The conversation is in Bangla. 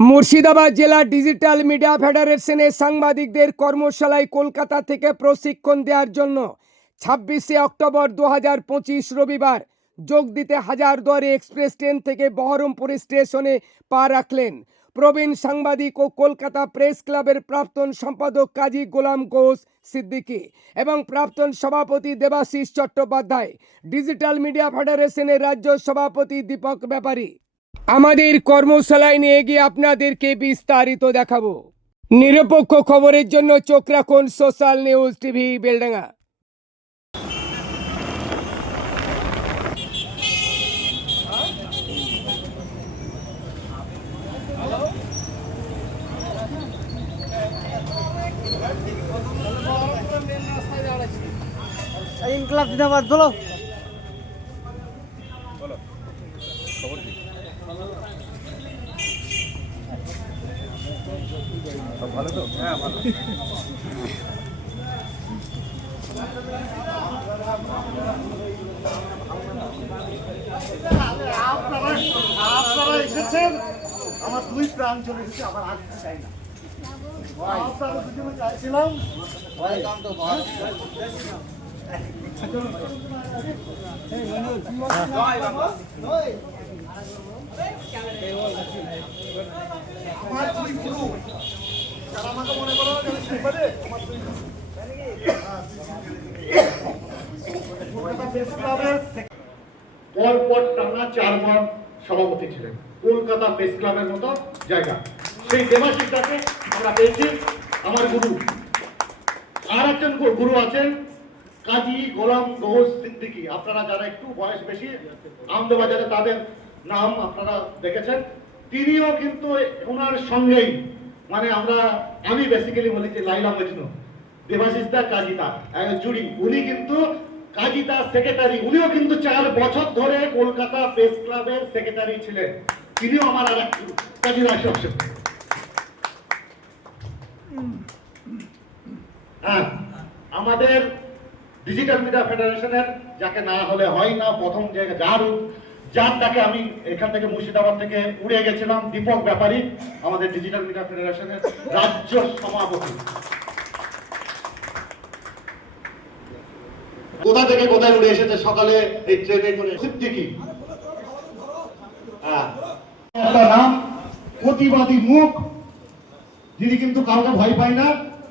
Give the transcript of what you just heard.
মুর্শিদাবাদ জেলা ডিজিটাল মিডিয়া ফেডারেশনে সাংবাদিকদের কর্মশালায় কলকাতা থেকে প্রশিক্ষণ দেওয়ার জন্য ছাব্বিশে অক্টোবর দু রবিবার যোগ দিতে হাজারদুয়ারি এক্সপ্রেস ট্রেন থেকে বহরমপুর স্টেশনে পা রাখলেন প্রবীণ সাংবাদিক ও কলকাতা প্রেস ক্লাবের প্রাক্তন সম্পাদক কাজী গোলাম ঘোষ সিদ্দিকী এবং প্রাক্তন সভাপতি দেবাশিস চট্টোপাধ্যায়। ডিজিটাল মিডিয়া ফেডারেশনের রাজ্য সভাপতি দীপক ব্যাপারী। আমাদের কর্মশালায় নিয়ে গিয়ে আপনাদেরকে বিস্তারিত দেখাবো। নিরপেক্ষ খবরের জন্য চোখ রাখুন social news TV Beldanga. Inqilab জিন্দাবাদ বলো। আপনারা আপনারা এসেছেন? আমার দুই প্রাণ চলে এসেছে আবার আসতে চাই না। আপনারা দুজনে চাইছিলাম আমার দুই গুরু যারা পরপর টানা চারবার সভাপতি ছিলেন। কলকাতা প্রেস ক্লাবের মতো জায়গা। সেই দেবাশিসটাকে আমরা পেয়েছি, আমার গুরু। আর একজন গুরু আছেন কাজী গোলাম ঘোষ সিদ্দিকী আপনারা যারা একটু বয়স বেশি আহমদাবাজারে তাদের নাম আপনারা দেখেছেন। তিনিও কিন্তু ওনার সঙ্গেই মানে আমরা আমি বেসিক্যালি বলি যে লাইলা মজনু দেবাশিসদা কাজিতা জুড়ি। উনি কিন্তু কাজিতা সেক্রেটারি উনিও কিন্তু চার বছর ধরে কলকাতা প্রেস ক্লাবের সেক্রেটারি ছিলেন। তিনিও আমার আর এক গুরু, কাজী রাশি হ্যাঁ আমাদের ডিজিটাল মিডিয়া ফেডারেশনের যাকে না হলে হয় না, প্রথম জায়গা যার যার তাকে আমি এখান থেকে মুর্শিদাবাদ থেকে উড়ে গেছিলাম, দীপক ব্যাপারী, আমাদের ডিজিটাল মিডিয়া ফেডারেশনের রাজ্য সভাপতি। কোথা থেকে কোথায় উড়ে এসেছে সকালে এই ট্রেনে করে? সিদ্দিকি। হ্যাঁ। একটা নাম প্রতিবাদী মুখ। যিনি কিন্তু কাউকে ভয় পায় না